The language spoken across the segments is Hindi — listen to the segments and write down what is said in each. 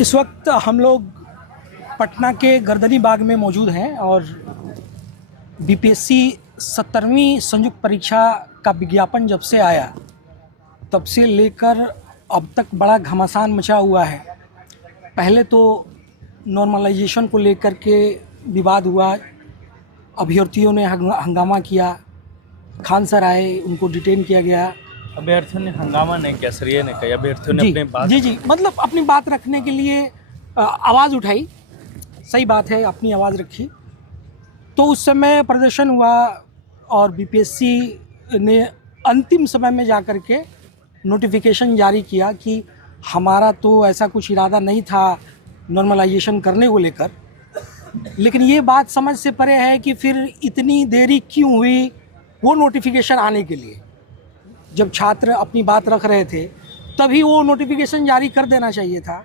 इस वक्त हम लोग पटना के गर्दनी बाग में मौजूद हैं और बीपीएससी 70वीं संयुक्त परीक्षा का विज्ञापन जब से आया तब से लेकर अब तक बड़ा घमासान मचा हुआ है। पहले तो नॉर्मलाइजेशन को लेकर के विवाद हुआ, अभ्यर्थियों ने हंगामा किया, खान सर आए, उनको डिटेन किया गया। अभ्यर्थियों ने हंगामा नहीं किया सर, ये नहीं कहा, अभ्यर्थियों ने अपनी बात मतलब अपनी बात रखने के लिए आवाज़ उठाई। सही बात है, अपनी आवाज़ रखी। तो उस समय प्रदर्शन हुआ और बीपीएससी ने अंतिम समय में जा कर के नोटिफिकेशन जारी किया कि हमारा तो ऐसा कुछ इरादा नहीं था नॉर्मलाइजेशन करने को लेकर। लेकिन ये बात समझ से परे है कि फिर इतनी देरी क्यों हुई वो नोटिफिकेशन आने के लिए। जब छात्र अपनी बात रख रहे थे तभी वो नोटिफिकेशन जारी कर देना चाहिए था।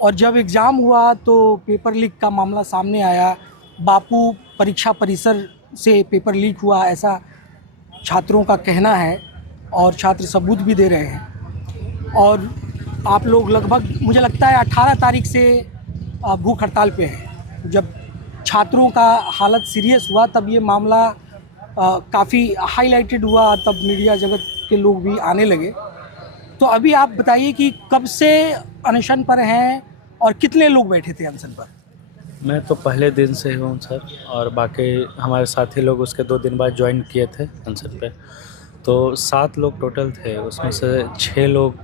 और जब एग्ज़ाम हुआ तो पेपर लीक का मामला सामने आया। बापू परीक्षा परिसर से पेपर लीक हुआ, ऐसा छात्रों का कहना है और छात्र सबूत भी दे रहे हैं। और आप लोग लगभग मुझे लगता है 18 तारीख से भूख हड़ताल पे हैं। जब छात्रों का हालत सीरियस हुआ तब ये मामला काफ़ी हाईलाइटेड हुआ, तब मीडिया जगत के लोग भी आने लगे। तो अभी आप बताइए कि कब से अनशन पर हैं और कितने लोग बैठे थे अनशन पर? मैं तो पहले दिन से हूँ सर, और बाकी हमारे साथी लोग उसके 2 दिन बाद ज्वाइन किए थे अनशन पे। तो 7 लोग टोटल थे, उसमें से 6 लोग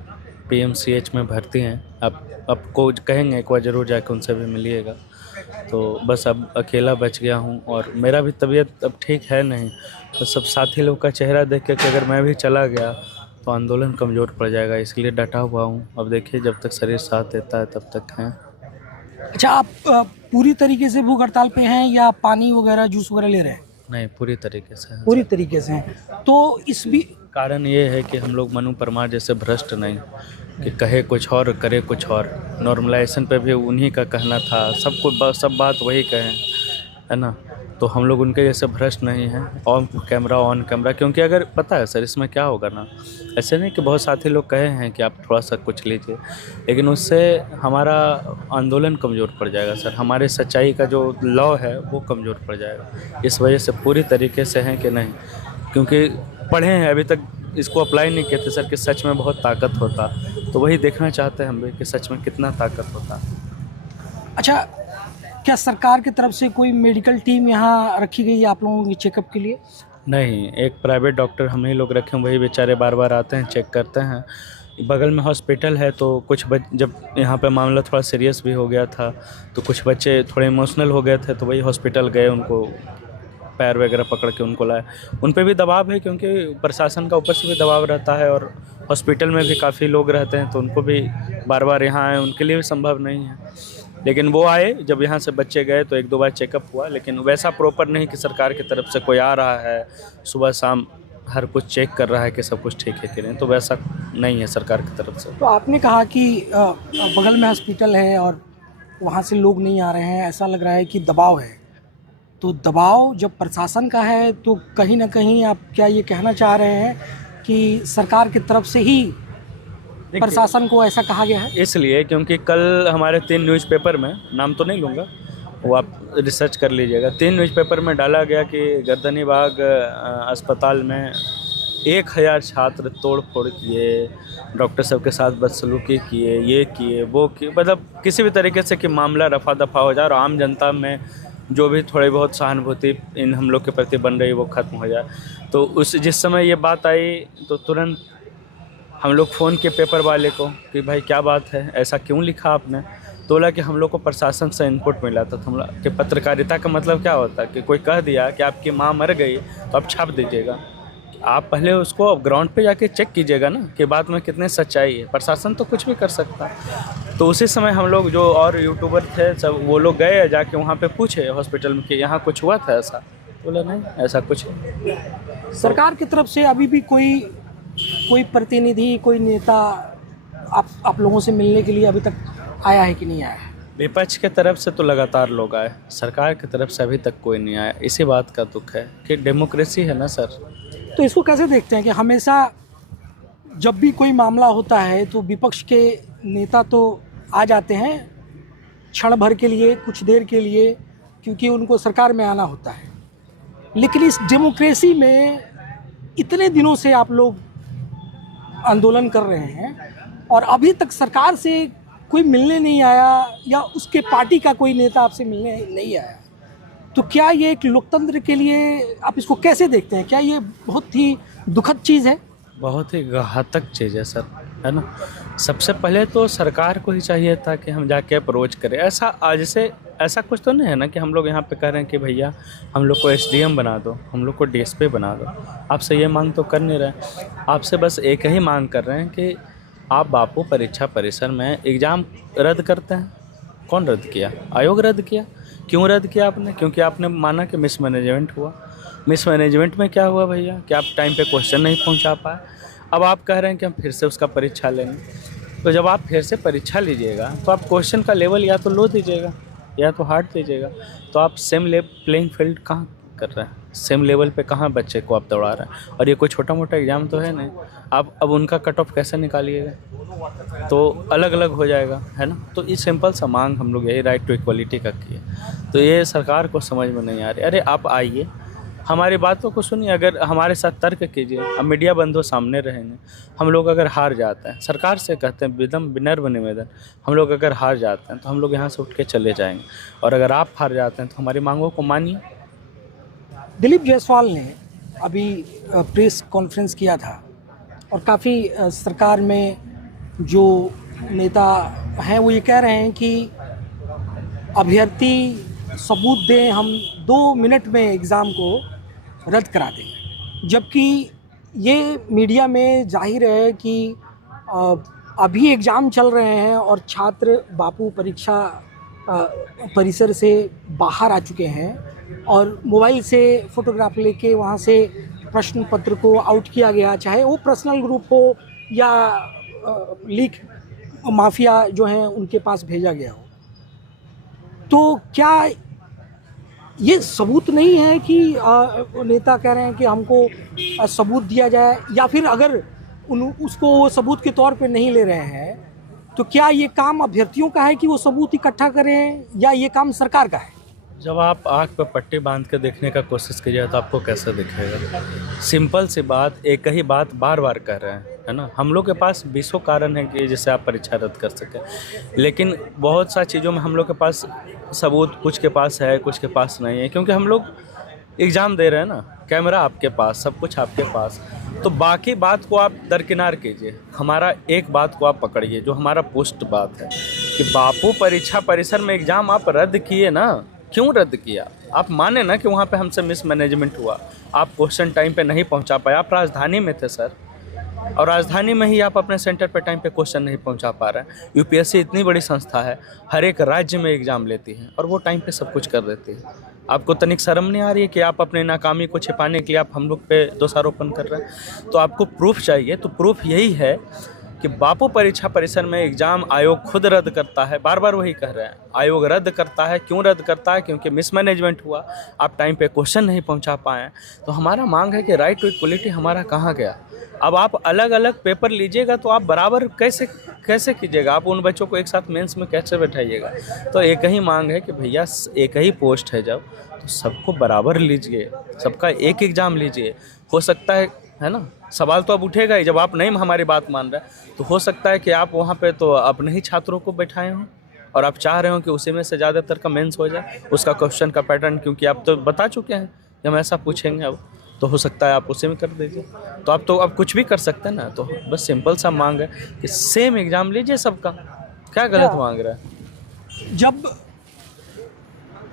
पीएमसीएच में भर्ती हैं। अब को कहेंगे एक बार ज़रूर जाके उनसे भी मिलिएगा। तो बस अब अकेला बच गया हूँ और मेरा भी तबीयत अब ठीक है नहीं। तो सब साथी लोग का चेहरा देख के कि अगर मैं भी चला गया तो आंदोलन कमज़ोर पड़ जाएगा, इसलिए डटा हुआ हूँ। अब देखिए जब तक शरीर साथ देता है तब तक हैं। अच्छा, आप पूरी तरीके से भूख हड़ताल पे हैं या पानी वगैरह जूस वगैरह ले रहे हैं? नहीं, पूरी तरीके से हैं। पूरी तरीके से हैं। तो इस भी कारण ये है कि हम लोग मनु परमार जैसे भ्रष्ट नहीं कि कहे कुछ और करे कुछ और। नॉर्मलाइजेशन पे भी उन्हीं का कहना था, सब बात वही कहें, है ना। तो हम लोग उनके जैसे भ्रष्ट नहीं हैं। ऑन कैमरा, क्योंकि अगर पता है सर इसमें क्या होगा ना, ऐसे नहीं कि बहुत साथी लोग कहे हैं कि आप थोड़ा सा कुछ लीजिए, लेकिन उससे हमारा आंदोलन कमज़ोर पड़ जाएगा सर। हमारे सच्चाई का जो लॉ है वो कमज़ोर पड़ जाएगा। इस वजह से पूरी तरीके से हैं कि नहीं, क्योंकि पढ़े हैं अभी तक इसको अप्लाई नहीं किए थे सर कि सच में बहुत ताकत होता। तो वही देखना चाहते हैं हम भी कि सच में कितना ताकत होता। अच्छा, क्या सरकार की तरफ से कोई मेडिकल टीम यहाँ रखी गई है आप लोगों के चेकअप के लिए? नहीं, एक प्राइवेट डॉक्टर हम ही लोग रखे हैं, वही बेचारे बार बार आते हैं, चेक करते हैं। बगल में हॉस्पिटल है तो कुछ जब यहाँ पे मामला थोड़ा सीरियस भी हो गया था तो कुछ बच्चे थोड़े इमोशनल हो गए थे, तो वही हॉस्पिटल गए, उनको पैर वगैरह पकड़ के उनको लाए। उन पे भी दबाव है क्योंकि प्रशासन का ऊपर से भी दबाव रहता है और हॉस्पिटल में भी काफ़ी लोग रहते हैं, तो उनको भी बार बार यहाँ आए उनके लिए भी संभव नहीं है। लेकिन वो आए, जब यहाँ से बच्चे गए तो 1-2 बार चेकअप हुआ, लेकिन वैसा प्रॉपर नहीं कि सरकार की तरफ से कोई आ रहा है सुबह शाम हर कुछ चेक कर रहा है कि सब कुछ ठीक है कि नहीं, तो वैसा नहीं है सरकार की तरफ से। तो आपने कहा कि बगल में हॉस्पिटल है और वहाँ से लोग नहीं आ रहे हैं, ऐसा लग रहा है कि दबाव है। तो दबाव जब प्रशासन का है तो कहीं ना कहीं आप क्या ये कहना चाह रहे हैं कि सरकार की तरफ से ही प्रशासन को ऐसा कहा गया है? इसलिए क्योंकि कल हमारे 3 न्यूज़पेपर में, नाम तो नहीं लूँगा, वो आप रिसर्च कर लीजिएगा, 3 न्यूज़पेपर में डाला गया कि गर्दनी बाग अस्पताल में 1000 छात्र तोड़ फोड़ किए, डॉक्टर सब के साथ बदसलूकी किए, ये किए वो किए, मतलब किसी भी तरीके से कि मामला रफा दफा हो जाए और आम जनता में जो भी थोड़ी बहुत सहानुभूति इन हम लोग के प्रति बन रही वो ख़त्म हो जाए। तो जिस समय ये बात आई तो तुरंत हम लोग फ़ोन किए पेपर वाले को कि भाई क्या बात है, ऐसा क्यों लिखा आपने? तो बोला कि हम लोग को प्रशासन से इनपुट मिला था। तो हम लोग कि पत्रकारिता का मतलब क्या होता है कि कोई कह दिया कि आपकी माँ मर गई तो आप छाप दीजिएगा, आप पहले उसको ग्राउंड पे जाके चेक कीजिएगा ना कि बात में कितने सच्चाई है। प्रशासन तो कुछ भी कर सकता है। तो उसी समय हम लोग जो और यूट्यूबर थे सब वो लोग गए, जाके वहाँ पे पूछे हॉस्पिटल में कि यहाँ कुछ हुआ था ऐसा? बोला नहीं, ऐसा कुछ नहीं। सरकार की तरफ से अभी भी कोई प्रतिनिधि, कोई नेता आप लोगों से मिलने के लिए अभी तक आया है कि नहीं आया है? विपक्ष के तरफ से तो लगातार लोग आए, सरकार की तरफ से अभी तक कोई नहीं आया। इसी बात का दुख है कि डेमोक्रेसी है ना सर। तो इसको कैसे देखते हैं कि हमेशा जब भी कोई मामला होता है तो विपक्ष के नेता तो आ जाते हैं क्षण भर के लिए, कुछ देर के लिए, क्योंकि उनको सरकार में आना होता है। लेकिन इस डेमोक्रेसी में इतने दिनों से आप लोग आंदोलन कर रहे हैं और अभी तक सरकार से कोई मिलने नहीं आया या उसके पार्टी का कोई नेता आपसे मिलने नहीं आया, तो क्या ये एक लोकतंत्र के लिए आप इसको कैसे देखते हैं? क्या ये बहुत ही दुखद चीज़ है? बहुत ही घातक चीज़ है सर, है ना। सबसे पहले तो सरकार को ही चाहिए था कि हम जाके अप्रोच करें। ऐसा आज से ऐसा कुछ तो नहीं है ना कि हम लोग यहाँ पे कह रहे हैं कि भैया हम लोग को एसडीएम बना दो, हम लोग को डीएसपी बना दो। आपसे ये मांग तो कर नहीं रहे, आपसे बस एक ही मांग कर रहे हैं कि आप बापू परीक्षा परिसर में एग्ज़ाम रद्द करते हैं। कौन रद्द किया? आयोग रद्द किया। क्यों रद्द किया आपने? क्योंकि आपने माना कि मिसमैनेजमेंट हुआ। मिसमैनेजमेंट में क्या हुआ भैया कि आप टाइम पे क्वेश्चन नहीं पहुंचा पाए। अब आप कह रहे हैं कि हम फिर से उसका परीक्षा लेंगे। तो जब आप फिर से परीक्षा लीजिएगा तो आप क्वेश्चन का लेवल या तो लो दीजिएगा या तो हार्ड दीजिएगा। तो आप सेम प्लेइंग फील्ड कहाँ कर रहे हैं? सेम लेवल पे कहाँ बच्चे को आप दौड़ा रहे हैं? और ये कोई छोटा मोटा एग्ज़ाम तो है नहीं। आप अब उनका कट ऑफ कैसे निकालिएगा? तो अलग अलग हो जाएगा, है ना। तो ये सिंपल सा मांग हम लोग यही राइट टू इक्वलिटी का किए। तो ये सरकार को समझ में नहीं आ रही। अरे आप आइए, हमारी बातों को सुनिए, अगर हमारे साथ तर्क कीजिए। अब मीडिया बंधु सामने रहेंगे। हम लोग अगर हार जाते हैं, सरकार से कहते हैं विदम विनम्र निवेदन, हम लोग अगर हार जाते हैं तो हम लोग यहाँ से उठ के चले जाएंगे। और अगर आप हार जाते हैं तो हमारी मांगों को मानिए। दिलीप जायसवाल ने अभी प्रेस कॉन्फ्रेंस किया था और काफ़ी सरकार में जो नेता हैं वो ये कह रहे हैं कि अभ्यर्थी सबूत दें, हम 2 मिनट में एग्ज़ाम को रद्द करा देंगे। जबकि ये मीडिया में जाहिर है कि अभी एग्ज़ाम चल रहे हैं और छात्र बापू परीक्षा परिसर से बाहर आ चुके हैं और मोबाइल से फ़ोटोग्राफ लेके वहाँ से प्रश्न पत्र को आउट किया गया, चाहे वो पर्सनल ग्रुप हो या लीक माफिया जो हैं उनके पास भेजा गया हो। तो क्या ये सबूत नहीं है कि नेता कह रहे हैं कि हमको सबूत दिया जाए, या फिर अगर उसको वो सबूत के तौर पे नहीं ले रहे हैं तो क्या ये काम अभ्यर्थियों का है कि वो सबूत इकट्ठा करें या ये काम सरकार का है? जब आप आँख पे पट्टी बांध के देखने का कोशिश कीजिए तो आपको कैसे दिखेगा? सिंपल सी बात, एक ही बात बार बार कह रहे हैं, है ना। हम लोग के पास 20 कारण है कि जिससे आप परीक्षा रद्द कर सकें, लेकिन बहुत सा चीज़ों में हम लोग के पास सबूत कुछ के पास है, कुछ के पास नहीं है। क्योंकि हम लोग एग्ज़ाम दे रहे हैं ना, कैमरा आपके पास, सब कुछ आपके पास। तो बाकी बात को आप दरकिनार कीजिए, हमारा एक बात को आप पकड़िए जो हमारा पोस्ट बात है कि बापू परीक्षा परिसर में एग्ज़ाम आप रद्द किए ना। क्यों रद्द किया? आप माने ना कि वहाँ पे हमसे मिसमैनेजमेंट हुआ, आप क्वेश्चन टाइम पे नहीं पहुँचा पाए। आप राजधानी में थे सर, और राजधानी में ही आप अपने सेंटर पे टाइम पे क्वेश्चन नहीं पहुंचा पा रहे हैं। यूपीएससी इतनी बड़ी संस्था है, हर एक राज्य में एग्ज़ाम लेती है और वो टाइम पे सब कुछ कर देती है। आपको तनिक शर्म नहीं आ रही है कि आप अपने नाकामी को छिपाने के लिए आप हम लोग पे दोषारोपण कर रहे हैं? तो आपको प्रूफ चाहिए, तो प्रूफ यही है कि बापू परीक्षा परिसर में एग्ज़ाम आयोग खुद रद्द करता है। बार बार वही कह रहे हैं, आयोग रद्द करता है। क्यों रद्द करता है? क्योंकि मिसमैनेजमेंट हुआ, आप टाइम पे क्वेश्चन नहीं पहुंचा पाए। तो हमारा मांग है कि राइट टू इक्वलिटी हमारा कहाँ गया? अब आप अलग अलग पेपर लीजिएगा तो आप बराबर कैसे कीजिएगा? आप उन बच्चों को एक साथ मेंस में कैसे बैठाइएगा? तो एक ही मांग है कि भैया एक ही पोस्ट है जब, तो सबको बराबर लीजिए, सबका एक एग्ज़ाम लीजिए। हो सकता है ना, सवाल तो अब उठेगा ही जब आप नहीं हमारी बात मान रहे हैं। तो हो सकता है कि आप वहाँ पे तो अपने ही छात्रों को बैठाए हों और आप चाह रहे हो कि उसी में से ज़्यादातर का मेंस हो जाए, उसका क्वेश्चन का पैटर्न, क्योंकि आप तो बता चुके हैं कि हम ऐसा पूछेंगे। अब तो हो सकता है आप उसी में कर दीजिए। तो आप तो अब कुछ भी कर सकते हैं ना। तो बस सिंपल सा मांग है कि सेम एग्ज़ाम लीजिए सबका। क्या गलत मांग रहा है?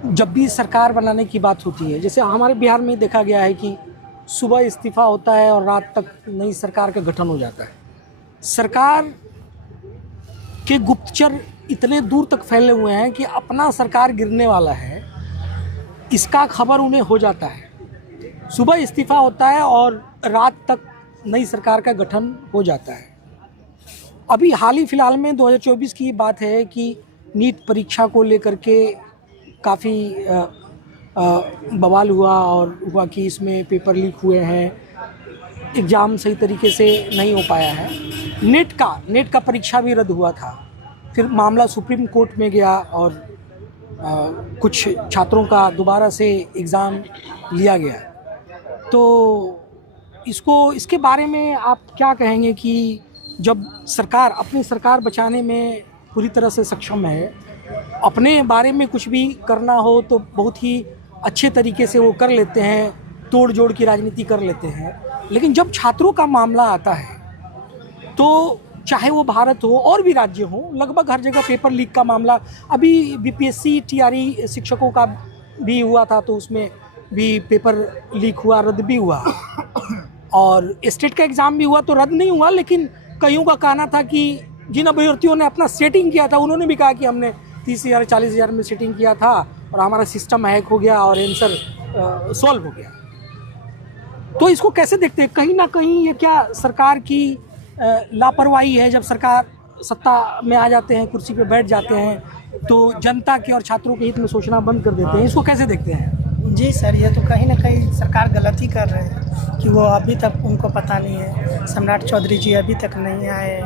जब भी सरकार बनाने की बात होती है, जैसे हमारे बिहार में देखा गया है कि सुबह इस्तीफा होता है और रात तक नई सरकार का गठन हो जाता है। सरकार के गुप्तचर इतने दूर तक फैले हुए हैं कि अपना सरकार गिरने वाला है इसका खबर उन्हें हो जाता है। सुबह इस्तीफा होता है और रात तक नई सरकार का गठन हो जाता है। अभी हाल ही फिलहाल में 2024 की बात है कि नीट परीक्षा को लेकर के काफ़ी बवाल हुआ और हुआ कि इसमें पेपर लीक हुए हैं, एग्ज़ाम सही तरीके से नहीं हो पाया है। नेट का परीक्षा भी रद्द हुआ था। फिर मामला सुप्रीम कोर्ट में गया और कुछ छात्रों का दोबारा से एग्ज़ाम लिया गया। तो इसके बारे में आप क्या कहेंगे कि जब सरकार अपनी सरकार बचाने में पूरी तरह से सक्षम है, अपने बारे में कुछ भी करना हो तो बहुत ही अच्छे तरीके से वो कर लेते हैं, तोड़ जोड़ की राजनीति कर लेते हैं, लेकिन जब छात्रों का मामला आता है तो चाहे वो भारत हो और भी राज्य हो, लगभग हर जगह पेपर लीक का मामला, अभी बीपीएससी टीआरई शिक्षकों का भी हुआ था तो उसमें भी पेपर लीक हुआ, रद्द भी हुआ, और स्टेट का एग्ज़ाम भी हुआ तो रद्द नहीं हुआ, लेकिन कईयों का कहना था कि जिन अभ्यर्थियों ने अपना सेटिंग किया था उन्होंने भी कहा कि हमने 30,000 40,000 में सेटिंग किया था और हमारा सिस्टम हैक हो गया और आंसर सॉल्व हो गया। तो इसको कैसे देखते हैं? कहीं ना कहीं ये क्या सरकार की लापरवाही है? जब सरकार सत्ता में आ जाते हैं, कुर्सी पे बैठ जाते हैं तो जनता के और छात्रों के हित में सोचना बंद कर देते हैं, इसको कैसे देखते हैं? जी सर, ये तो कहीं ना कहीं सरकार गलती कर रहे हैं कि वो अभी तक उनको पता नहीं है, सम्राट चौधरी जी अभी तक नहीं आए,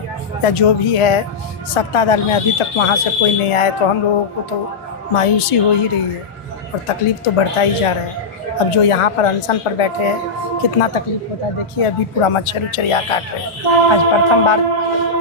या जो भी है सत्ता दल में अभी तक वहाँ से कोई नहीं आए, तो हम लोगों को तो मायूसी हो ही रही है और तकलीफ़ तो बढ़ता ही जा रहा है। अब जो यहाँ पर अनशन पर बैठे हैं कितना तकलीफ़ होता है, देखिए अभी पूरा मच्छर उच्छर यहाँ काट रहे हैं। आज प्रथम बार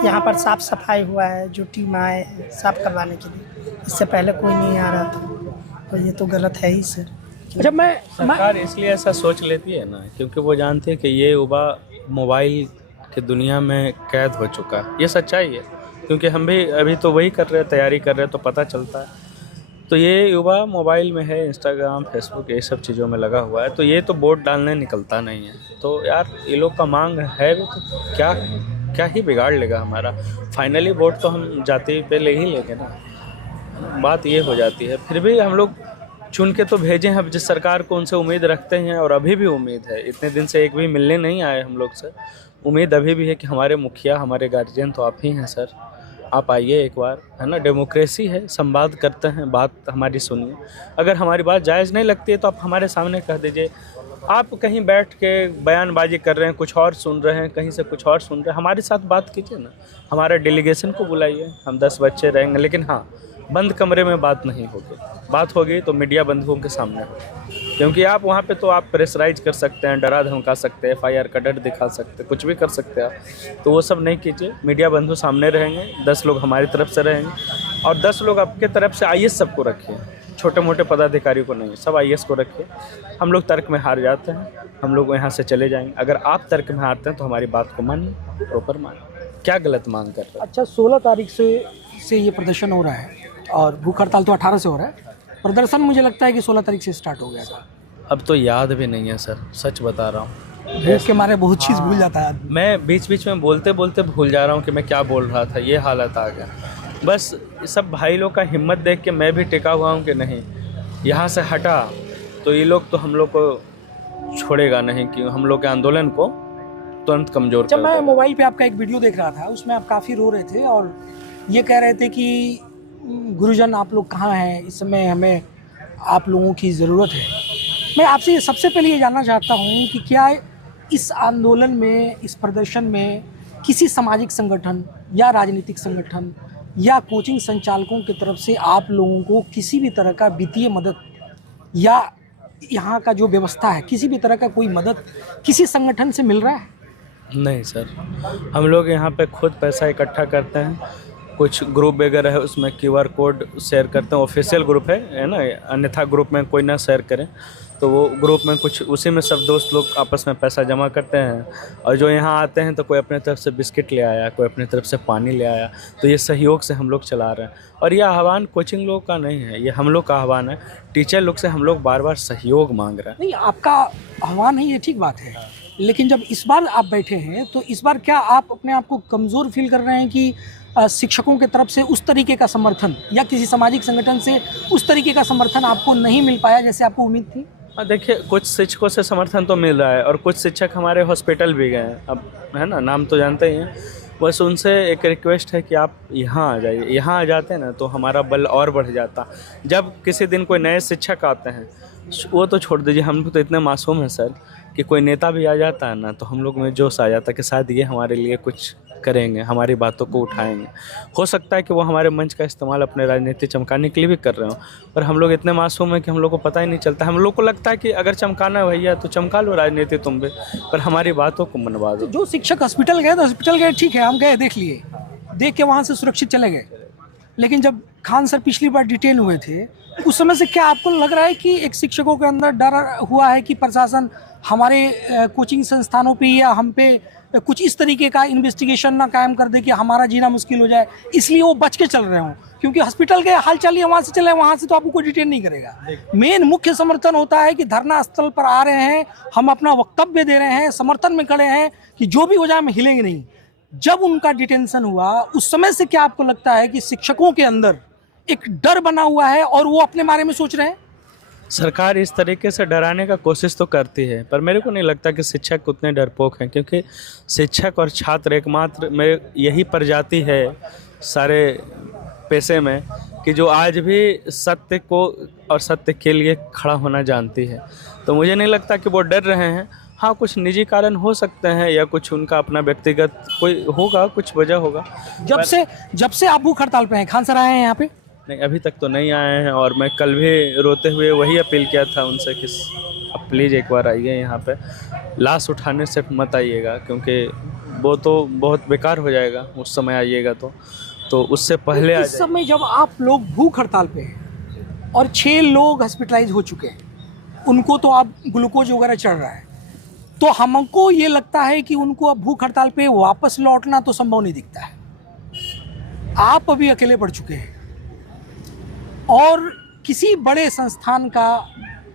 यहाँ पर साफ़ सफाई हुआ है, जो टीम आए हैं साफ़ करवाने के लिए, इससे पहले कोई नहीं आ रहा था, तो ये तो गलत है ही सर। जब सरकार इसलिए ऐसा सोच लेती है ना, क्योंकि वो जानते हैं कि ये युवा मोबाइल की दुनिया में कैद हो चुका है। ये सच्चाई है, क्योंकि हम भी अभी तो वही कर रहे हैं, तैयारी कर रहे हैं, तो पता चलता है। तो ये युवा मोबाइल में है, इंस्टाग्राम फेसबुक ये सब चीज़ों में लगा हुआ है, तो ये तो वोट डालने निकलता नहीं है। तो यार ये लोग का मांग है भी तो क्या ही बिगाड़ लेगा हमारा। फाइनली वोट तो हम जाति पे ले ही लेंगे ना, बात ये हो जाती है। फिर भी हम लोग चुन के तो भेजे हैं, अब जिस सरकार को उनसे उम्मीद रखते हैं और अभी भी उम्मीद है, इतने दिन से एक भी मिलने नहीं आए हम लोग से, उम्मीद अभी भी है कि हमारे मुखिया हमारे गार्जियन तो आप ही हैं सर, आप आइए एक बार, है ना। डेमोक्रेसी है, संवाद करते हैं, बात हमारी सुनिए। अगर हमारी बात जायज़ नहीं लगती है तो आप हमारे सामने कह दीजिए। आप कहीं बैठ के बयानबाजी कर रहे हैं, कुछ और सुन रहे हैं, कहीं से कुछ और सुन रहे हैं, हमारे साथ बात कीजिए ना, हमारे डेलीगेशन को बुलाइए, हम 10 बच्चे रहेंगे, लेकिन हाँ बंद कमरे में बात नहीं होगी। बात होगी तो मीडिया बंधुओं के सामने होगी, क्योंकि आप वहाँ पे तो आप प्रेशराइज कर सकते हैं, डरा धमका सकते हैं, FIR का डर दिखा सकते हैं, कुछ भी कर सकते हैं आप, तो वो सब नहीं कीजिए। मीडिया बंधु सामने रहेंगे, 10 लोग हमारी तरफ से रहेंगे और 10 लोग आपके तरफ से IAS सबको रखिए, छोटे मोटे पदाधिकारी को नहीं, सब IAS को रखिए। हम लोग तर्क में हार जाते हैं, हम लोग यहाँ से चले जाएंगे। अगर आप तर्क में हारते हैं तो हमारी बात को मानिए, प्रॉपर मानिए, क्या गलत मांग कर रहे हैं। अच्छा, 16 तारीख से ये प्रदर्शन हो रहा है और भूख हड़ताल तो 18 से हो रहा है। प्रदर्शन मुझे लगता है कि 16 तारीख से स्टार्ट हो गया था। अब तो याद भी नहीं है सर, सच बता रहा हूँ, भूख के मारे बहुत चीज़ भूल जाता है आदमी। मैं बीच बीच में बोलते बोलते भूल जा रहा हूँ कि मैं क्या बोल रहा था, ये हालत आ गया। बस सब भाई लोग का हिम्मत देख के मैं भी टिका हुआ हूँ कि नहीं, यहाँ से हटा तो ये लोग तो हम लोग को छोड़ेगा नहीं, कि हम लोग के आंदोलन को तुरंत कमज़ोर कर जब मैं देगा। मोबाइल पे आपका एक वीडियो देख रहा था, उसमें आप काफ़ी रो रहे थे और ये कह रहे थे कि गुरुजन आप लोग कहाँ हैं, इस समय हमें आप लोगों की ज़रूरत है। मैं आपसे सबसे पहले ये जानना चाहता हूँ कि क्या इस आंदोलन में, इस प्रदर्शन में किसी सामाजिक संगठन या राजनीतिक संगठन या कोचिंग संचालकों की तरफ से आप लोगों को किसी भी तरह का वित्तीय मदद या यहाँ का जो व्यवस्था है, किसी भी तरह का कोई मदद किसी संगठन से मिल रहा है? नहीं सर, हम लोग यहाँ पे खुद पैसा इकट्ठा करते हैं, कुछ ग्रुप वगैरह है उसमें QR कोड शेयर करते हैं, ऑफिशियल ग्रुप है ना, अन्यथा ग्रुप में कोई ना शेयर करें, तो वो ग्रुप में कुछ उसी में सब दोस्त लोग आपस में पैसा जमा करते हैं। और जो यहाँ आते हैं तो कोई अपने तरफ से बिस्किट ले आया, कोई अपनी तरफ से पानी ले आया, तो ये सहयोग से हम लोग चला रहे हैं। और यह आह्वान कोचिंग लोग का नहीं है, ये हम लोग का आह्वान है, टीचर लोग से हम लोग बार बार सहयोग मांग रहे हैं। नहीं, आपका आह्वान है, ये ठीक बात है, लेकिन जब इस बार आप बैठे हैं तो इस बार क्या आप अपने आप को कमज़ोर फील कर रहे हैं कि शिक्षकों की तरफ से उस तरीके का समर्थन या किसी सामाजिक संगठन से उस तरीके का समर्थन आपको नहीं मिल पाया जैसे आपको उम्मीद थी? देखिए, कुछ शिक्षकों से समर्थन तो मिल रहा है और कुछ शिक्षक हमारे हॉस्पिटल भी गए हैं, अब है ना, नाम तो जानते ही हैं। बस उनसे एक रिक्वेस्ट है कि आप यहाँ आ जाइए, यहाँ आ जाते हैं ना तो हमारा बल और बढ़ जाता। जब किसी दिन कोई नए शिक्षक आते हैं, वो तो छोड़ दीजिए, हम तो इतने मासूम हैं सर कि कोई नेता भी आ जाता है ना तो हम लोग में जोश आ जाता है कि शायद ये हमारे लिए कुछ करेंगे, हमारी बातों को उठाएंगे। हो सकता है कि वो हमारे मंच का इस्तेमाल अपने राजनीति चमकाने के लिए भी कर रहे हो, पर हम लोग इतने मासूम हैं कि हम लोग को पता ही नहीं चलता। हम लोग को लगता है कि अगर चमकाना है भैया तो चमका लो राजनीति तुम भी, पर हमारी बातों को मनवा दो। जो शिक्षक हॉस्पिटल गए तो हॉस्पिटल गए, ठीक है, हम गए, देख लिए, देख के वहाँ से सुरक्षित चले गए। लेकिन जब खान सर पिछली बार डिटेन हुए थे उस समय से क्या आपको लग रहा है कि एक शिक्षकों के अंदर डर हुआ है कि प्रशासन हमारे कोचिंग संस्थानों पे या हम पे कुछ इस तरीके का इन्वेस्टिगेशन ना कायम कर दे कि हमारा जीना मुश्किल हो जाए, इसलिए वो बच के चल रहे हों? क्योंकि हॉस्पिटल के हाल चाल वहाँ से चले, वहाँ से तो आपको कोई डिटेन नहीं करेगा। मेन मुख्य समर्थन होता है कि धरना स्थल पर आ रहे हैं, हम अपना वक्तव्य दे रहे हैं, समर्थन में खड़े हैं कि जो भी हो जाए हम हिलेंगे नहीं। जब उनका डिटेंशन हुआ उस समय से क्या आपको लगता है कि शिक्षकों के अंदर एक डर बना हुआ है और वो अपने बारे में सोच रहे हैं? सरकार इस तरीके से डराने का कोशिश तो करती है, पर मेरे को नहीं लगता कि शिक्षक उतने डरपोक हैं, क्योंकि शिक्षक और छात्र एकमात्र मेरे यही प्रजाति है सारे पेशे में कि जो आज भी सत्य को और सत्य के लिए खड़ा होना जानती है। तो मुझे नहीं लगता कि वो डर रहे हैं। हाँ, कुछ निजी कारण हो सकते हैं या कुछ उनका अपना व्यक्तिगत कोई होगा, कुछ वजह होगा। जब से आप भूख हड़ताल पे हैं, खान सर आए हैं यहाँ पे? नहीं, अभी तक तो नहीं आए हैं, और मैं कल भी रोते हुए वही अपील किया था उनसे कि अब प्लीज़ एक बार आइए यहाँ पे, लाश उठाने से मत आइएगा, क्योंकि वो तो बहुत बेकार हो जाएगा उस समय आइएगा तो उससे पहले इस समय जब आप लोग भूख हड़ताल पे हैं और 6 लोग हॉस्पिटलाइज हो चुके हैं, उनको तो आप ग्लूकोज वगैरह चढ़ रहा है, तो हमको ये लगता है कि उनको अब भूख हड़ताल पे वापस लौटना तो संभव नहीं दिखता है। आप अभी अकेले पड़ चुके हैं और किसी बड़े संस्थान का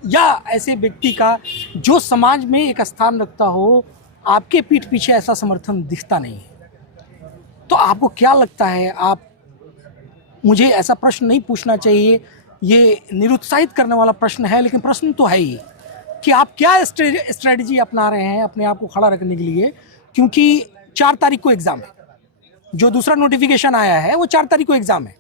या ऐसे व्यक्ति का जो समाज में एक स्थान रखता हो, आपके पीठ पीछे ऐसा समर्थन दिखता नहीं है। तो आपको क्या लगता है, आप, मुझे ऐसा प्रश्न नहीं पूछना चाहिए, ये निरुत्साहित करने वाला प्रश्न है, लेकिन प्रश्न तो है ही कि आप क्या स्ट्रेटजी अपना रहे हैं अपने आप को खड़ा रखने के लिए? क्योंकि 4 तारीख को एग्ज़ाम है, जो दूसरा नोटिफिकेशन आया है वो 4 तारीख को एग्ज़ाम है।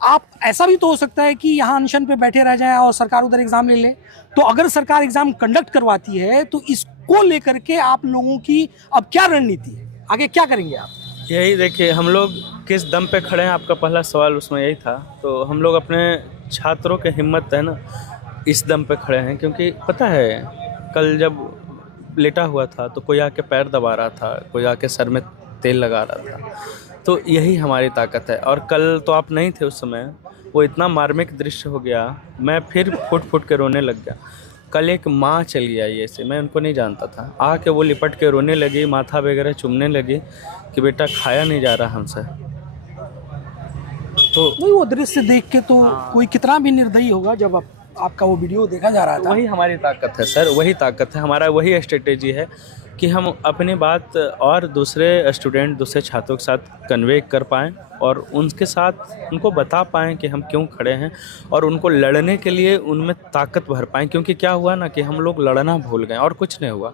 आप, ऐसा भी तो हो सकता है कि यहाँ अनशन पे बैठे रह जाए और सरकार उधर एग्ज़ाम ले ले। तो अगर सरकार एग्ज़ाम कंडक्ट करवाती है तो इसको लेकर के आप लोगों की अब क्या रणनीति है, आगे क्या करेंगे आप? यही देखिए, हम लोग किस दम पे खड़े हैं, आपका पहला सवाल उसमें यही था। तो हम लोग अपने छात्रों के हिम्मत है ना, इस दम पे खड़े हैं, क्योंकि पता है कल जब लेटा हुआ था तो कोई आके पैर दबा रहा था, कोई आके सर में तेल लगा रहा था, तो यही हमारी ताकत है। और कल तो आप नहीं थे उस समय, वो इतना मार्मिक दृश्य हो गया, मैं फिर फुट के रोने लग गया। कल एक माँ चली आई ऐसे, मैं उनको नहीं जानता था, आके वो लिपट के रोने लगी, माथा वगैरह चूमने लगी कि बेटा खाया नहीं जा रहा हमसे। तो नहीं, वो दृश्य देख के तो कोई कितना भी निर्दयी होगा जब आपका वो वीडियो देखा जा रहा था। वही हमारी ताकत है सर, वही ताकत है हमारा, वही स्ट्रेटेजी है कि हम अपनी बात और दूसरे स्टूडेंट, दूसरे छात्रों के साथ कन्वे कर पाएँ और उनके साथ उनको बता पाएँ कि हम क्यों खड़े हैं और उनको लड़ने के लिए उनमें ताकत भर पाएँ। क्योंकि क्या हुआ ना कि हम लोग लड़ना भूल गए और कुछ नहीं हुआ।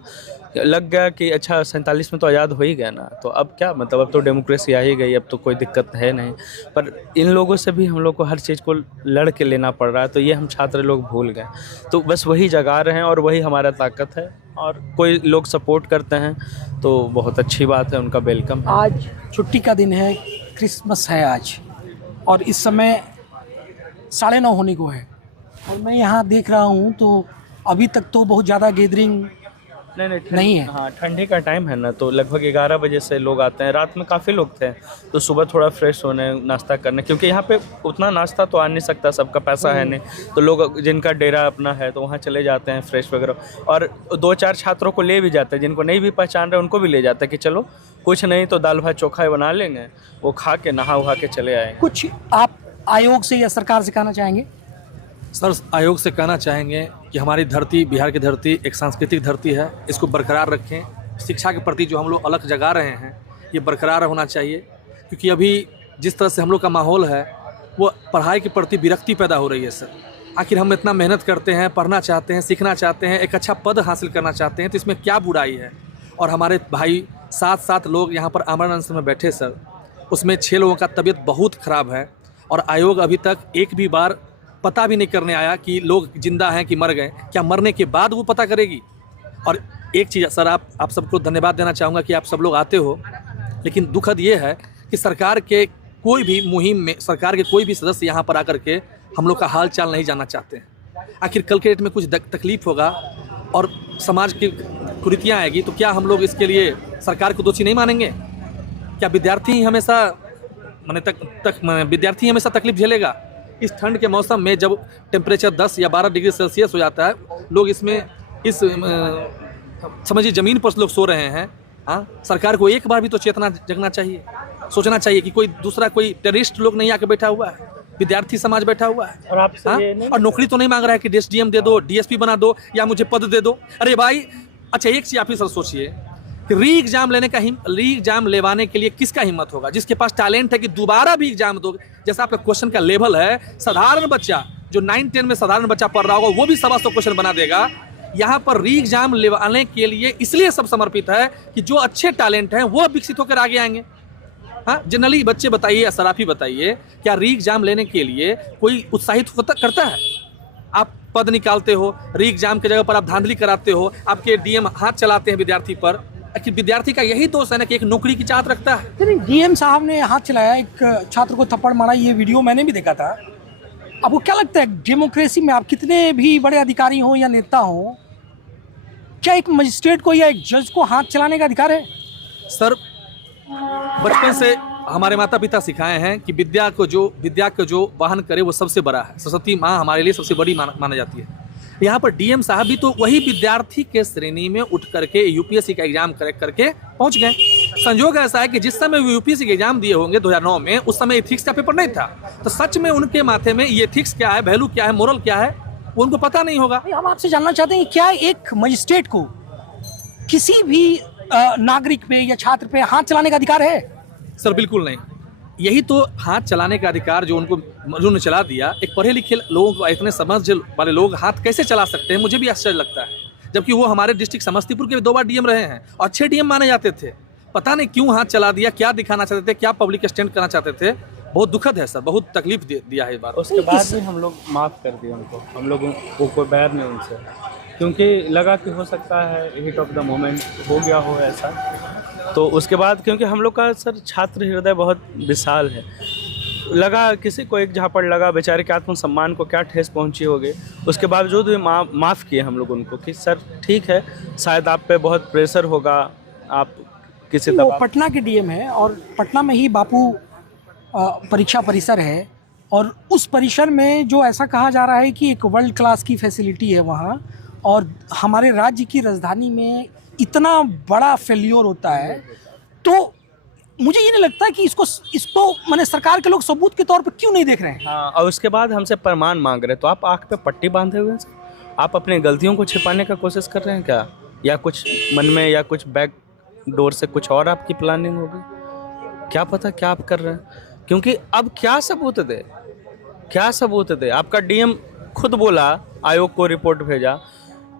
लग गया कि अच्छा 47 में तो आज़ाद हो ही गया ना, तो अब क्या मतलब, अब तो डेमोक्रेसी आ ही गई, अब तो कोई दिक्कत है नहीं। पर इन लोगों से भी हम लोग को हर चीज़ को लड़ के लेना पड़ रहा है, तो ये हम छात्र लोग भूल गए। तो बस वही जगा रहे हैं और वही हमारा ताकत है। और कोई लोग सपोर्ट करते हैं तो बहुत अच्छी बात है, उनका वेलकम। आज छुट्टी का दिन है, क्रिसमस है आज, और इस समय 9:30 होने को है और मैं यहाँ देख रहा हूँ तो अभी तक तो बहुत ज़्यादा गैदरिंग नहीं है। हाँ, ठंडी का टाइम है ना, तो लगभग 11 बजे से लोग आते हैं। रात में काफ़ी लोग थे, तो सुबह थोड़ा फ्रेश होने, नाश्ता करने, क्योंकि यहाँ पे उतना नाश्ता तो आ नहीं सकता, सबका पैसा है नहीं, तो लोग जिनका डेरा अपना है तो वहाँ चले जाते हैं फ्रेश वगैरह। और 2-4 छात्रों को ले भी जाते हैं, जिनको नहीं भी पहचान रहे उनको भी ले जाते हैं कि चलो कुछ नहीं तो दाल भात चोखा बना लेंगे, वो खा के नहा वहा के चले आएंगे। कुछ आप आयोग से या सरकार से कहना चाहेंगे? सर, आयोग से कहना चाहेंगे कि हमारी धरती, बिहार की धरती एक सांस्कृतिक धरती है, इसको बरकरार रखें। शिक्षा के प्रति जो हम लोग अलख जगा रहे हैं ये बरकरार होना चाहिए, क्योंकि अभी जिस तरह से हम लोग का माहौल है वो पढ़ाई के प्रति विरक्ति पैदा हो रही है। सर, आखिर हम इतना मेहनत करते हैं, पढ़ना चाहते हैं, सीखना चाहते हैं, एक अच्छा पद हासिल करना चाहते हैं, तो इसमें क्या बुराई है? और हमारे भाई 7 लोग यहाँ पर आमरण अनशन में बैठे सर, उसमें 6 लोगों का तबीयत बहुत ख़राब है और आयोग अभी तक एक भी बार पता भी नहीं करने आया कि लोग जिंदा हैं कि मर गए। क्या मरने के बाद वो पता करेगी? और एक चीज़ सर, आप सबको धन्यवाद देना चाहूँगा कि आप सब लोग आते हो, लेकिन दुखद ये है कि सरकार के कोई भी मुहिम में सरकार के कोई भी सदस्य यहाँ पर आकर के हम लोग का हाल चाल नहीं जानना चाहते हैं। आखिर कल के डेट में कुछ तकलीफ होगा और समाज की कुरीतियाँ आएगी तो क्या हम लोग इसके लिए सरकार को दोषी नहीं मानेंगे? क्या विद्यार्थी ही हमेशा विद्यार्थी हमेशा तकलीफ झेलेगा? इस ठंड के मौसम में जब टेम्परेचर 10 या 12 डिग्री सेल्सियस हो जाता है, लोग इसमें समझिए ज़मीन पर लोग सो रहे हैं। हाँ, सरकार को एक बार भी तो चेतना जगना चाहिए, सोचना चाहिए कि कोई दूसरा कोई टेररिस्ट लोग नहीं आके बैठा हुआ है, विद्यार्थी समाज बैठा हुआ है। और आपसे और नौकरी तो नहीं मांग रहा है कि एसडीएम दे दो, डीएसपी बना दो या मुझे पद दे दो। अरे भाई, अच्छा एक चीज़ आप ही सर सोचिए कि री एग्जाम लेवाने के लिए किसका हिम्मत होगा? जिसके पास टैलेंट है कि दोबारा भी एग्जाम दो। जैसा आपका क्वेश्चन का लेवल है, साधारण बच्चा जो 9-10 में साधारण बच्चा पढ़ रहा होगा वो भी 100 क्वेश्चन बना देगा। यहाँ पर री एग्जाम लेवाने के लिए इसलिए सब समर्पित है कि जो अच्छे टैलेंट हैं वो विकसित होकर आगे आएंगे। हाँ, जनरली बच्चे बताइए, सर आप ही बताइए, क्या री एग्जाम लेने के लिए कोई उत्साहित करता है? आप पद निकालते हो, री एग्जाम की जगह पर आप धांधली कराते हो, आपके डीएम हाथ चलाते हैं विद्यार्थी पर। कि विद्यार्थी का यही दोष है ना कि एक नौकरी की चाहत रखता है। लेकिन डीएम साहब ने हाथ चलाया, एक छात्र को थप्पड़ मारा, ये वीडियो मैंने भी देखा था। आपको क्या लगता है, डेमोक्रेसी में आप कितने भी बड़े अधिकारी हो या नेता हो, क्या एक मजिस्ट्रेट को या एक जज को हाथ चलाने का अधिकार है? सर, बचपन से हमारे माता पिता सिखाए हैं कि विद्या को जो वाहन करे वो सबसे बड़ा है। सरस्वती माँ हमारे लिए सबसे बड़ी माना जाती है। यहाँ पर डीएम साहब भी तो वही विद्यार्थी के श्रेणी में उठ करके यूपीएससी का एग्जाम क्रैक करके पहुँच गए। संयोग ऐसा है कि जिस समय वो यूपीएससी के एग्जाम दिए होंगे 2009 में, उस समय एथिक्स का पेपर नहीं था। तो सच में उनके माथे में ये एथिक्स क्या है, वैल्यू क्या है, मोरल क्या है, वो उनको पता नहीं होगा। हम आपसे जानना चाहते हैं, क्या एक मजिस्ट्रेट को किसी भी नागरिक पे या छात्र पे हाथ चलाने का अधिकार है? सर बिल्कुल नहीं। यही तो हाथ चलाने का अधिकार जो उन्होंने चला दिया। एक पढ़े लिखे लोगों को, इतने समझ वाले लोग हाथ कैसे चला सकते हैं, मुझे भी आश्चर्य लगता है। जबकि वो हमारे डिस्ट्रिक्ट समस्तीपुर के 2 बार डीएम रहे हैं और अच्छे डीएम माने जाते थे। पता नहीं क्यों हाथ चला दिया, क्या दिखाना चाहते थे, क्या पब्लिक स्टैंड करना चाहते थे। बहुत दुखद है सर, बहुत तकलीफ दिया है इस बार। उसके बाद भी हम लोग माफ़ कर दिए उनको, हम लोगों को कोई बैर नहीं उनसे, क्योंकि लगा कि हो सकता है हिट ऑफ द मोमेंट हो गया हो ऐसा। तो उसके बाद क्योंकि हम लोग का सर छात्र हृदय बहुत विशाल है, लगा किसी को एक झापड़ लगा, बेचारे के आत्मसम्मान को क्या ठेस पहुंची होगी। उसके बावजूद भी माफ़ किए हम लोग उनको कि सर ठीक है, शायद आप पे बहुत प्रेशर होगा, आप किसी वो पटना के डीएम है और पटना में ही बापू परीक्षा परिसर है, और उस परिसर में जो ऐसा कहा जा रहा है कि एक वर्ल्ड क्लास की फैसिलिटी है वहाँ, और हमारे राज्य की राजधानी में इतना बड़ा फेल्योर होता है, तो मुझे ये नहीं लगता कि इसको मैंने सरकार के लोग सबूत के तौर पर क्यों नहीं देख रहे हैं? हाँ, और उसके बाद हमसे प्रमाण मांग रहे, तो आप आँख पे पट्टी बांधे हुए हैं, आप अपनी गलतियों को छिपाने का कोशिश कर रहे हैं क्या? या कुछ मन में या कुछ बैक डोर से कुछ और आपकी प्लानिंग होगी, क्या पता क्या आप कर रहे हैं। क्योंकि अब क्या सबूत दे? आपका डीएम खुद बोला, आयोग को रिपोर्ट भेजा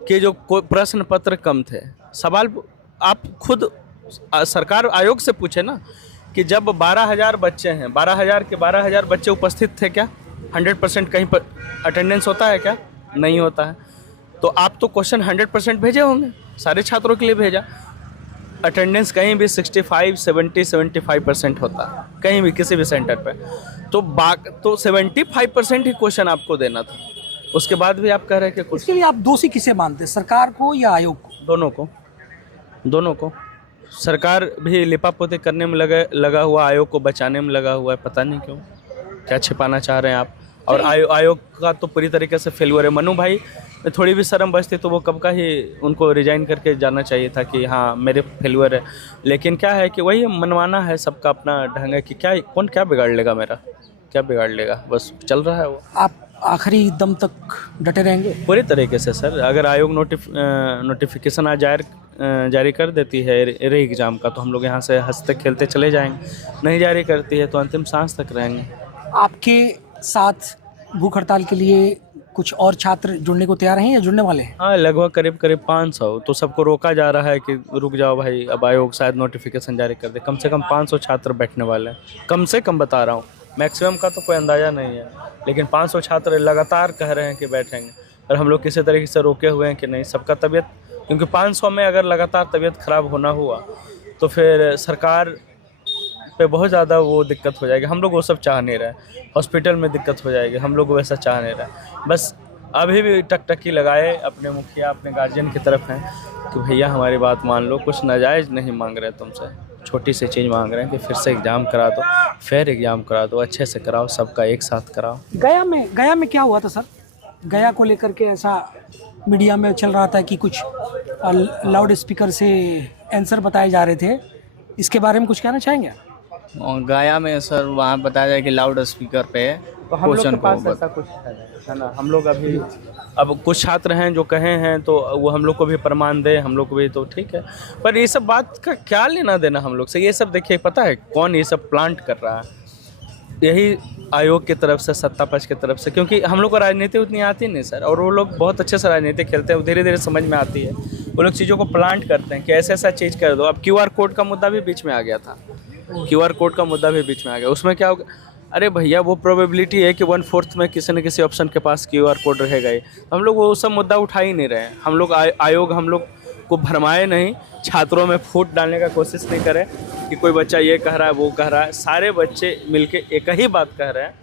कि जो प्रश्न पत्र कम थे। सवाल आप खुद सरकार आयोग से पूछे ना कि जब 12,000 बच्चे हैं, 12,000 के 12,000 बच्चे उपस्थित थे क्या? 100% कहीं पर अटेंडेंस होता है क्या? नहीं होता है। तो आप तो क्वेश्चन 100% भेजे होंगे, सारे छात्रों के लिए भेजा। अटेंडेंस कहीं भी 65, 70, 75% होता है कहीं भी किसी भी सेंटर पे। तो 75% ही क्वेश्चन आपको देना था। उसके बाद भी आप कह रहे हैं कि इसके लिए आप दोषी किसे मानते हैं, सरकार को या आयोग को? दोनों को। सरकार भी लिपापोती करने में लगा हुआ, आयोग को बचाने में लगा हुआ है। पता नहीं क्यों, क्या छिपाना चाह रहे हैं आप। और आयोग का तो पूरी तरीके से फेल्यूर है। मनु भाई में थोड़ी भी शर्म बचती तो वो कब का ही उनको रिजाइन करके जाना चाहिए था कि हाँ मेरे फेल्यूर है। लेकिन क्या है कि वही मनवाना है, सबका अपना ढंग है कि क्या बिगाड़ लेगा मेरा, क्या बिगाड़ लेगा, बस चल रहा है वो। आप आखिरी दम तक डटे रहेंगे? पूरी तरीके से सर। अगर आयोग नोटिफिकेशन आज जारी कर देती है री एग्ज़ाम का, तो हम लोग यहाँ से हंसते खेलते चले जाएंगे। नहीं जारी करती है तो अंतिम सांस तक रहेंगे। आपके साथ भूख हड़ताल के लिए कुछ और छात्र जुड़ने को तैयार हैं या जुड़ने वाले हैं? हाँ, लगभग करीब 500। तो सबको रोका जा रहा है कि रुक जाओ भाई, अब आयोग शायद नोटिफिकेशन जारी कर दे। कम से कम 500 छात्र बैठने वाले हैं, कम से कम बता रहा हूँ। मैक्सिमम का तो कोई अंदाज़ा नहीं है, लेकिन 500 छात्र लगातार कह रहे हैं कि बैठेंगे। और हम लोग किसी तरीके से रोके हुए हैं कि नहीं, सबका तबीयत क्योंकि 500 में अगर लगातार तबीयत ख़राब होना हुआ तो फिर सरकार पे बहुत ज़्यादा वो दिक्कत हो जाएगी। हम लोग वो सब चाह नहीं रहे, हॉस्पिटल में दिक्कत हो जाएगी, हम लोग वैसा चाह नहीं रहे। बस अभी भी टकटकी लगाए अपने मुखिया अपने गार्जियन की तरफ हैं कि भैया हमारी बात मान लो, कुछ नाजायज़ नहीं मांग रहे तुमसे, छोटी सी चीज़ मांग रहे हैं कि फिर से एग्ज़ाम करा दो, फेयर एग्ज़ाम करा दो, अच्छे से कराओ, सबका एक साथ कराओ। गया में क्या हुआ था सर? गया को लेकर के ऐसा मीडिया में चल रहा था कि कुछ लाउड स्पीकर से आंसर बताए जा रहे थे, इसके बारे में कुछ कहना चाहेंगे? और गया में सर वहाँ बताया जाए कि लाउड स्पीकर पे तो हम लोग क्वेश्चन के पास ऐसा कुछ है ना, हम लोग अभी अब कुछ छात्र हैं जो कहे हैं तो वो हम लोग को भी प्रमाण दे, हम लोग को भी, तो ठीक है। पर ये सब बात का क्या लेना देना हम लोग से? ये सब देखिए, पता है कौन ये सब प्लांट कर रहा है? यही आयोग की तरफ से, सत्ता पक्ष की तरफ से, क्योंकि हम लोग को राजनीति उतनी आती नहीं सर, और वो लोग बहुत अच्छे से राजनीति खेलते हैं, धीरे धीरे समझ में आती है। वो लोग चीज़ों को प्लांट करते हैं कि ऐसा ऐसा चीज़ कर दो। अब QR कोड का मुद्दा भी बीच में आ गया था, QR कोड का मुद्दा भी बीच में आ गया। उसमें क्या होगा? अरे भैया वो प्रोबेबिलिटी है कि 1/4 में किसी न किसी ऑप्शन के पास QR कोड रहेगा ही। हम लोग वो सब मुद्दा उठा ही नहीं रहे हैं। हम लोग आयोग हम लोग को भरमाए नहीं, छात्रों में फूट डालने का कोशिश नहीं करें कि कोई बच्चा ये कह रहा है वो कह रहा है। सारे बच्चे मिलके एक ही बात कह रहे हैं,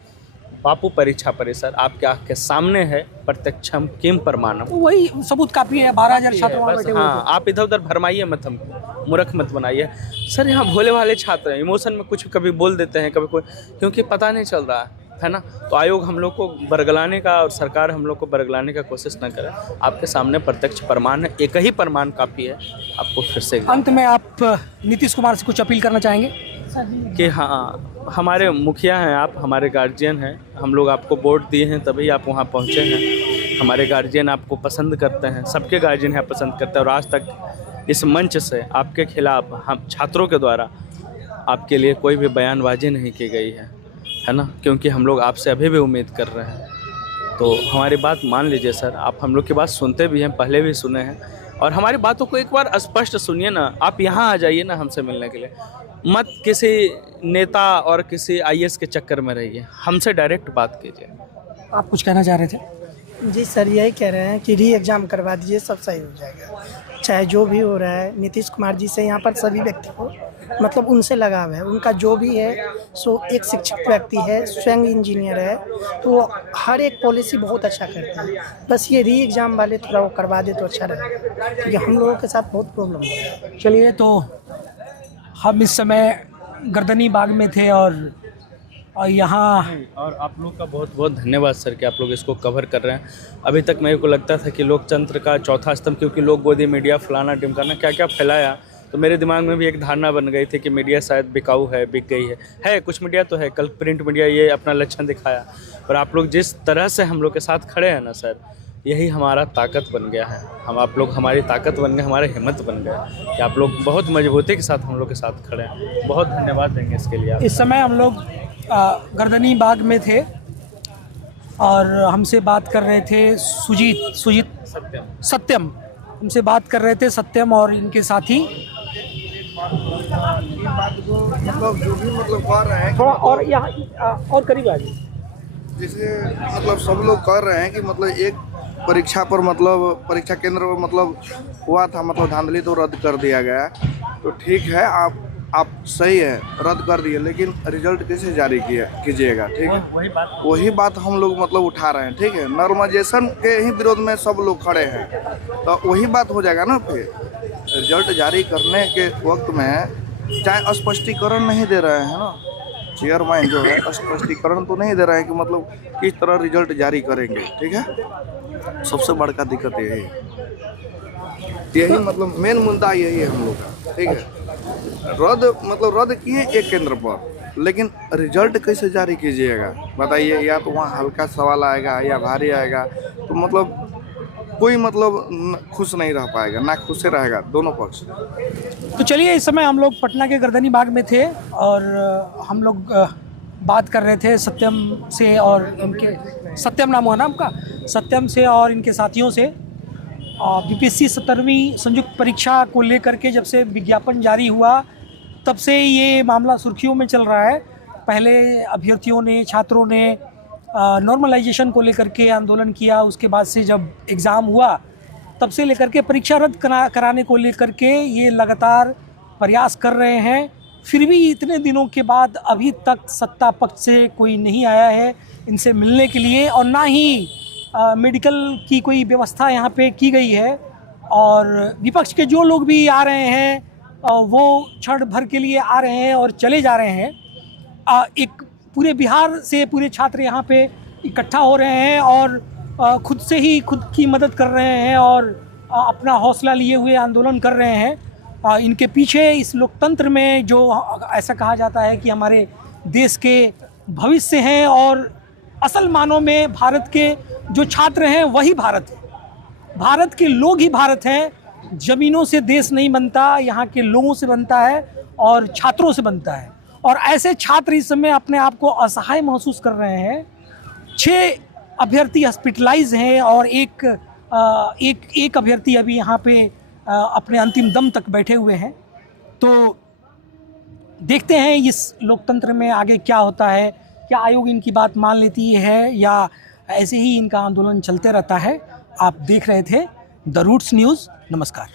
बापू परीक्षा परिसर आपके आँख के सामने है, प्रत्यक्षम किम प्रमाणम। वही सबूत काफ़ी है, 12,000 छात्र वहाँ बस बैठे हुए हाँ, आप इधर उधर भरमाइए मत, हमको मूर्ख मत बनाइए सर। यहाँ भोले भाले छात्र हैं, इमोशन में कुछ कभी बोल देते हैं, कभी कोई, क्योंकि पता नहीं चल रहा है ना। तो आयोग हम लोग को बरगलाने का और सरकार हम लोग को बरगलाने का कोशिश न करे। आपके सामने प्रत्यक्ष प्रमाण है, एक ही प्रमाण काफ़ी है। आपको फिर से अंत में आप नीतीश कुमार से कुछ अपील करना चाहेंगे? कि हाँ, हमारे मुखिया हैं आप, हमारे गार्जियन हैं, हम लोग आपको वोट दिए हैं तभी आप वहाँ पहुँचे हैं। हमारे गार्जियन आपको पसंद करते हैं, सबके गार्जियन हैं पसंद करते हैं, और आज तक इस मंच से आपके खिलाफ हम छात्रों के द्वारा आपके लिए कोई भी बयानबाजी नहीं की गई है ना, क्योंकि हम लोग आपसे अभी भी उम्मीद कर रहे हैं। तो हमारी बात मान लीजिए सर, आप हम लोग की बात सुनते भी हैं, पहले भी सुने हैं, और हमारी बातों को एक बार स्पष्ट सुनिए ना। आप यहाँ आ जाइए ना हमसे मिलने के लिए, मत किसी नेता और किसी IAS के चक्कर में रहिए, हमसे डायरेक्ट बात कीजिए। आप कुछ कहना चाह रहे थे? जी सर, यही कह रहे हैं कि री एग्ज़ाम करवा दीजिए, सब सही हो जाएगा। चाहे जो भी हो रहा है, नीतीश कुमार जी से यहाँ पर सभी व्यक्ति को मतलब उनसे लगाव है। उनका जो भी है सो एक शिक्षित व्यक्ति है, स्वयं इंजीनियर है, तो हर एक पॉलिसी बहुत अच्छा करते हैं। बस ये री एग्ज़ाम वाले थोड़ा वो करवा दे तो अच्छा रहेगा, क्योंकि हम लोगों के साथ बहुत प्रॉब्लम हो। चलिए, तो हम इस समय गर्दनी बाग में थे और यहाँ, और आप लोग का बहुत बहुत धन्यवाद सर कि आप लोग इसको कवर कर रहे हैं। अभी तक मेरे को लगता था कि लोकतंत्र का चौथा स्तंभ, क्योंकि लोग गोदी मीडिया फलाना ढिमकाना क्या क्या फैलाया, तो मेरे दिमाग में भी एक धारणा बन गई थी कि मीडिया शायद बिकाऊ है, बिक गई है। कुछ मीडिया तो है, कल प्रिंट मीडिया ये अपना लक्षण दिखाया, पर आप लोग जिस तरह से हम लोग के साथ खड़े हैं ना सर, यही हमारा ताकत बन गया है। आप लोग हमारी ताकत बन गए, हमारी हिम्मत बन गया कि आप लोग बहुत मजबूती के साथ हम लोग के साथ खड़े हैं। बहुत धन्यवाद देंगे इसके लिए आप। इस समय हम लोग गर्दनी बाग में थे और हमसे बात कर रहे थे सत्यम हमसे बात कर रहे थे सत्यम और इनके साथी। मतलब जो भी मतलब कर रहे हैं, थोड़ा और यहाँ और करीब आ जाइए। जैसे मतलब सब लोग कर रहे हैं कि मतलब एक परीक्षा पर मतलब परीक्षा केंद्र पर मतलब हुआ था, मतलब धांधली तो रद्द कर दिया गया। तो ठीक है, आप सही है, रद्द कर दिए, लेकिन रिजल्ट कैसे जारी कीजिएगा? ठीक है, वही बात हम लोग मतलब उठा रहे हैं। ठीक है, नॉर्मलाइजेशन के ही विरोध में सब लोग खड़े हैं, तो वही बात हो जाएगा ना। फिर रिजल्ट जारी करने के वक्त में चाहे स्पष्टीकरण नहीं दे रहे हैं ना, चेयरमैन जो है स्पष्टीकरण तो नहीं दे रहे हैं कि मतलब किस तरह रिजल्ट जारी करेंगे। ठीक है, सबसे बड़का दिक्कत यही मतलब मेन मुद्दा यही है हम लोग का। ठीक है, रद्द किए एक केंद्र पर, लेकिन रिजल्ट कैसे जारी कीजिएगा बताइए? या तो वहाँ हल्का सवाल आएगा या भारी आएगा, तो मतलब कोई मतलब खुश नहीं रह पाएगा, ना खुश रहेगा दोनों पक्ष। तो चलिए, इस समय हम लोग पटना के गर्दनी बाग में थे और हम लोग बात कर रहे थे सत्यम से और इनके, सत्यम नाम हुआ ना आपका, सत्यम से और इनके साथियों से। BPSC 17वीं संयुक्त परीक्षा को लेकर के जब से विज्ञापन जारी हुआ तब से ये मामला सुर्खियों में चल रहा है। पहले अभ्यर्थियों ने, छात्रों ने नॉर्मलाइजेशन को लेकर के आंदोलन किया, उसके बाद से जब एग्ज़ाम हुआ तब से लेकर के परीक्षा रद्द कराने को लेकर के ये लगातार प्रयास कर रहे हैं। फिर भी इतने दिनों के बाद अभी तक सत्ता पक्ष से कोई नहीं आया है इनसे मिलने के लिए, और ना ही मेडिकल की कोई व्यवस्था यहाँ पे की गई है। और विपक्ष के जो लोग भी आ रहे हैं वो क्षण भर के लिए आ रहे हैं और चले जा रहे हैं। एक पूरे बिहार से पूरे छात्र यहाँ पे इकट्ठा हो रहे हैं और खुद से ही खुद की मदद कर रहे हैं और अपना हौसला लिए हुए आंदोलन कर रहे हैं। इनके पीछे इस लोकतंत्र में जो ऐसा कहा जाता है कि हमारे देश के भविष्य हैं और असल मानों में भारत के जो छात्र हैं वही भारत है। भारत के लोग ही भारत हैं। ज़मीनों से देश नहीं बनता, यहाँ के लोगों से बनता है और छात्रों से बनता है। और ऐसे छात्र इस समय अपने आप को असहाय महसूस कर रहे हैं। 6 अभ्यर्थी हॉस्पिटलाइज हैं और एक अभ्यर्थी अभी यहाँ पे अपने अंतिम दम तक बैठे हुए हैं। तो देखते हैं इस लोकतंत्र में आगे क्या होता है, क्या आयोग इनकी बात मान लेती है या ऐसे ही इनका आंदोलन चलते रहता है। आप देख रहे थे द रूट्स न्यूज़। नमस्कार।